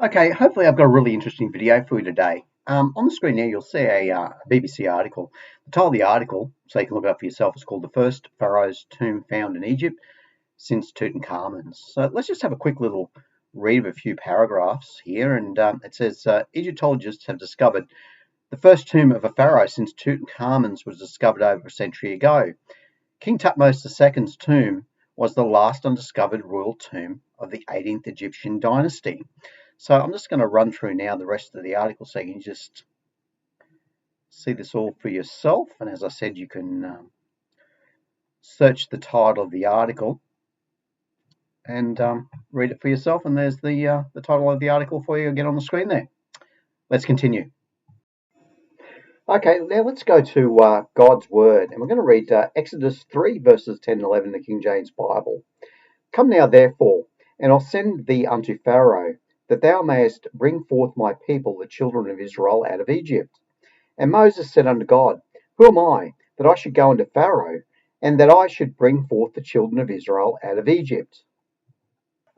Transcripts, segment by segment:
Okay, hopefully I've got a really interesting video for you today. On the screen now, you'll see a BBC article. The title of the article, so you can look it up for yourself, is called "The First Pharaoh's Tomb Found in Egypt Since Tutankhamun's." So let's just have a quick little read of a few paragraphs here. And it says, Egyptologists have discovered the first tomb of a pharaoh since Tutankhamun's was discovered over a century ago. King Thutmose II's tomb was the last undiscovered royal tomb of the 18th Egyptian dynasty. So I'm just going to run through now the rest of the article so you can just see this all for yourself. And as I said, you can search the title of the article and read it for yourself. And there's the title of the article for you again on the screen there. Let's continue. Okay, now let's go to God's Word. And we're going to read Exodus 3, verses 10 and 11 in the King James Bible. Come now, therefore, and I'll send thee unto Pharaoh, that thou mayest bring forth my people, the children of Israel, out of Egypt. And Moses said unto God, Who am I, that I should go unto Pharaoh, and that I should bring forth the children of Israel out of Egypt?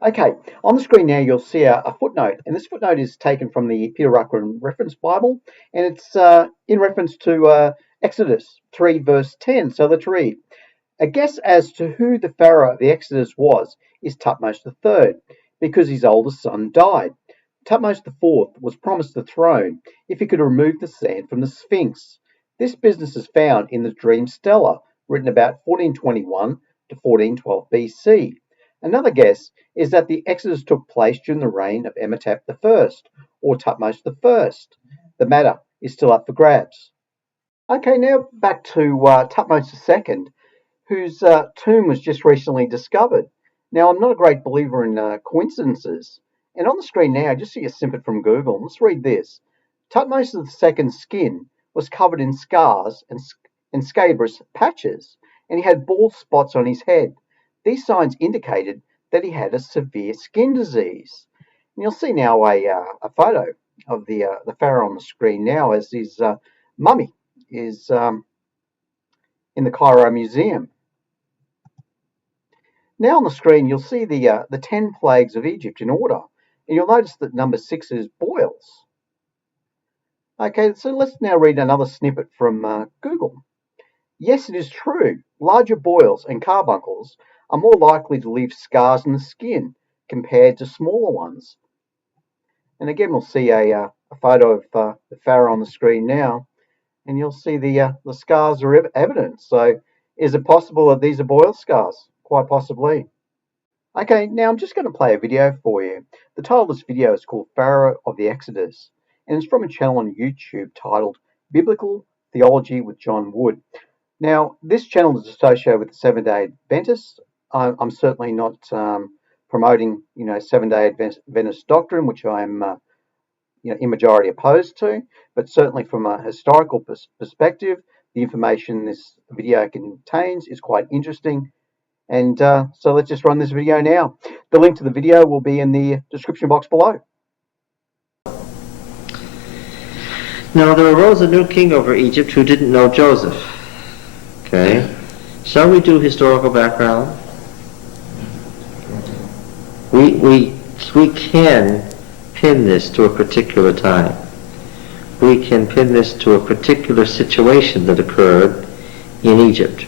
Okay, on the screen now you'll see a footnote, and this footnote is taken from the Peter Ruckman Reference Bible, and it's in reference to Exodus 3, verse 10. So let's read. A guess as to who the Pharaoh of the Exodus was is Thutmose III, because his oldest son died. Thutmose IV was promised the throne if he could remove the sand from the Sphinx. This business is found in the Dream Stella, written about 1421 to 1412 BC. Another guess is that the Exodus took place during the reign of Amenhotep I, or Thutmose I. The matter is still up for grabs. Okay, now back to Thutmose II, whose tomb was just recently discovered. Now, I'm not a great believer in coincidences, and on the screen now, just see a snippet from Google. Let's read this. Thutmose II's skin was covered in scars and scabrous patches, and he had bald spots on his head. These signs indicated that he had a severe skin disease. And you'll see now a photo of the pharaoh on the screen now as his mummy is in the Cairo Museum. Now on the screen, you'll see the 10 plagues of Egypt in order, and you'll notice that number 6 is boils. Okay, so let's now read another snippet from Google. Yes, it is true. Larger boils and carbuncles are more likely to leave scars in the skin compared to smaller ones. And again, we'll see a photo of the pharaoh on the screen now, and you'll see the scars are evident. So is it possible that these are boil scars? Quite possibly. Okay, now I'm just going to play a video for you. The title of this video is called Pharaoh of the Exodus, and it's from a channel on YouTube titled Biblical Theology with John Wood. Now, this channel is associated with the Seventh-day Adventists. I'm certainly not promoting, Seventh-day Adventist doctrine, which I'm, in majority opposed to. But certainly from a historical perspective, the information this video contains is quite interesting. And so let's just run this video now. The link to the video will be in the description box below. Now there arose a new king over Egypt who didn't know Joseph. Okay. Shall we do historical background? We can pin this to a particular time. We can pin this to a particular situation that occurred in Egypt.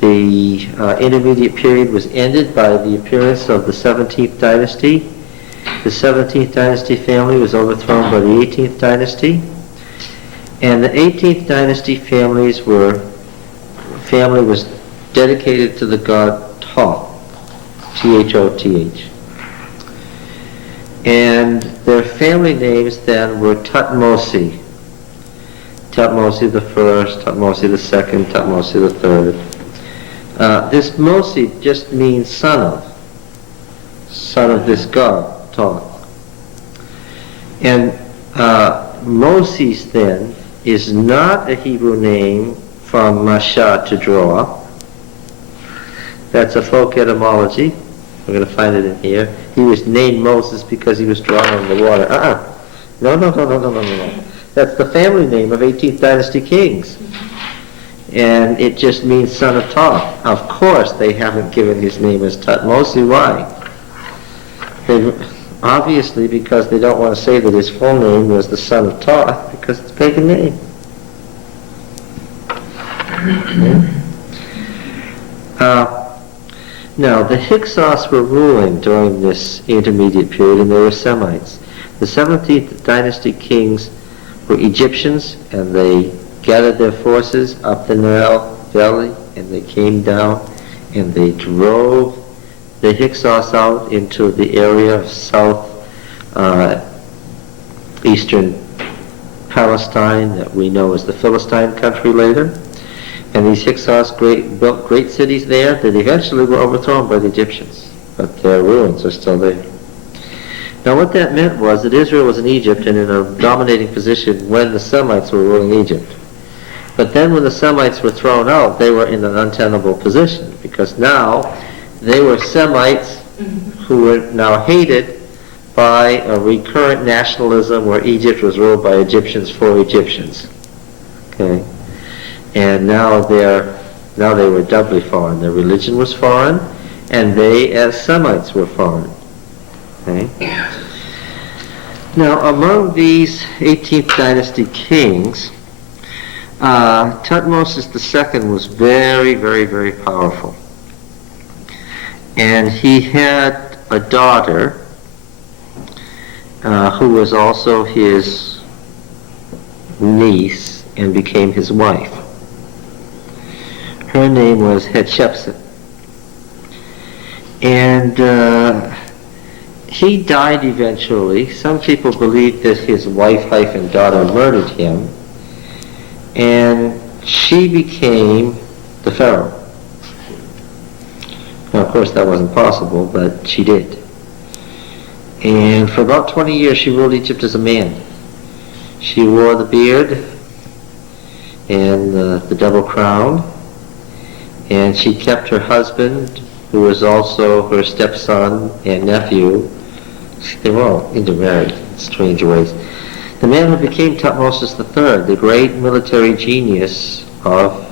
The intermediate period was ended by the appearance of the 17th dynasty. The 17th dynasty family was overthrown by the 18th dynasty. And the 18th dynasty family was dedicated to the god Thoth, T-H-O-T-H. And their family names then were Thutmose. Thutmose the first, Thutmose the second, Thutmose the third. This Mosi just means son of this god, Thoth. And Moses then is not a Hebrew name from Masha, to draw. That's a folk etymology. We're going to find it in here. He was named Moses because he was drawn on the water. No. That's the family name of 18th dynasty kings. And it just means son of Thoth. Of course they haven't given his name as Thutmose. Why? Obviously because they don't want to say that his full name was the son of Thoth, because it's a pagan name. Now, the Hyksos were ruling during this intermediate period, and they were Semites. The 17th dynasty kings were Egyptians, and they gathered their forces up the Nile Valley, and they came down, and they drove the Hyksos out into the area of southeastern Palestine that we know as the Philistine country later. And these Hyksos built great cities there that eventually were overthrown by the Egyptians, but their ruins are still there. Now what that meant was that Israel was in Egypt and in a dominating position when the Semites were ruling Egypt. But then when the Semites were thrown out, they were in an untenable position, because now they were Semites who were now hated by a recurrent nationalism where Egypt was ruled by Egyptians for Egyptians. Okay. And now they were doubly foreign. Their religion was foreign, and they, as Semites, were foreign. Okay? Now, among these 18th dynasty kings, Thutmose II was very, very, very powerful. And he had a daughter who was also his niece and became his wife. Her name was Hatshepsut. And he died eventually. Some people believe that his wife-daughter murdered him. And she became the Pharaoh. Now, of course, that wasn't possible, but she did. And for about 20 years, she ruled Egypt as a man. She wore the beard and the double crown. And she kept her husband, who was also her stepson and nephew. They were all intermarried in strange ways. The man who became Thutmose III, the great military genius of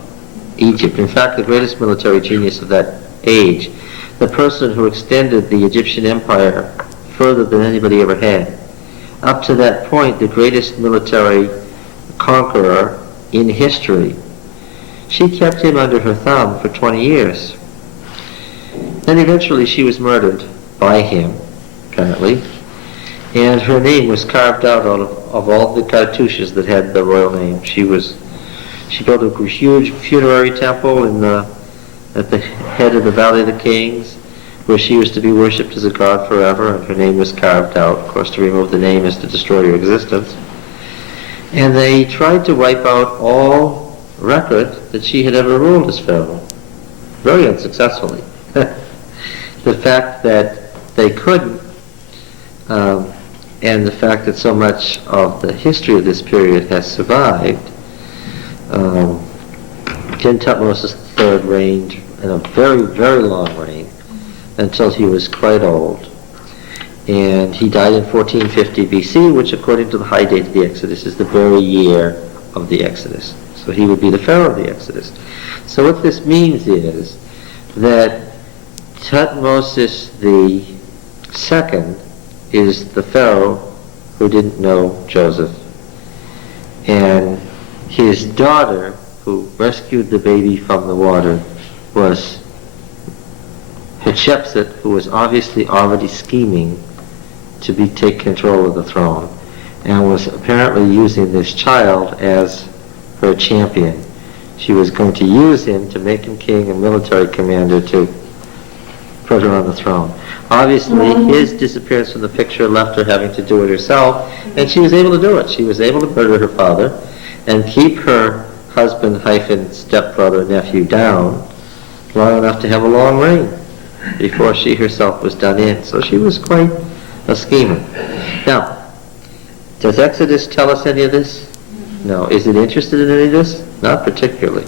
Egypt, in fact the greatest military genius of that age, the person who extended the Egyptian empire further than anybody ever had. Up to that point, the greatest military conqueror in history. She kept him under her thumb for 20 years. Then eventually she was murdered by him, apparently, and her name was carved out of all the cartouches that had the royal name. She built a huge funerary temple at the head of the Valley of the Kings, where she was to be worshipped as a god forever, and her name was carved out. Of course, to remove the name is to destroy her existence. And they tried to wipe out all record that she had ever ruled as Pharaoh, very unsuccessfully. The fact that they couldn't, and the fact that so much of the history of this period has survived, King Thutmose III reigned in a very, very long reign until he was quite old. And he died in 1450 BC, which according to the high date of the Exodus is the very year of the Exodus. So he would be the Pharaoh of the Exodus. So what this means is that Thutmose II is the Pharaoh who didn't know Joseph. And his daughter, who rescued the baby from the water, was Hatshepsut, who was obviously already scheming to take control of the throne, and was apparently using this child as her champion. She was going to use him to make him king and military commander to put her on the throne. Obviously, his disappearance from the picture left her having to do it herself, and she was able to do it. She was able to murder her father and keep her husband-stepbrother-nephew down long enough to have a long reign before she herself was done in. So she was quite a schemer. Now, does Exodus tell us any of this? No. Is it interested in any of this? Not particularly.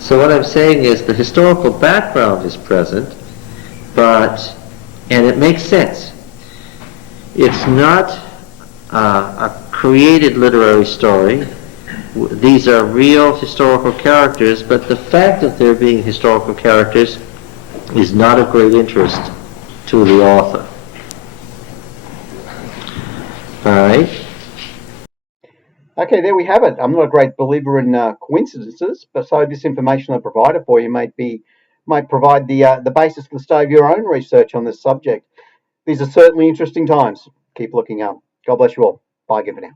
So what I'm saying is the historical background is present, and it makes sense. It's not a created literary story. These are real historical characters, but the fact that they're being historical characters is not of great interest to the author. All right. Okay, there we have it. I'm not a great believer in coincidences, but so this information I provided for you might provide the basis to start your own research on this subject. These are certainly interesting times. Keep looking up. God bless you all. Bye, give for now.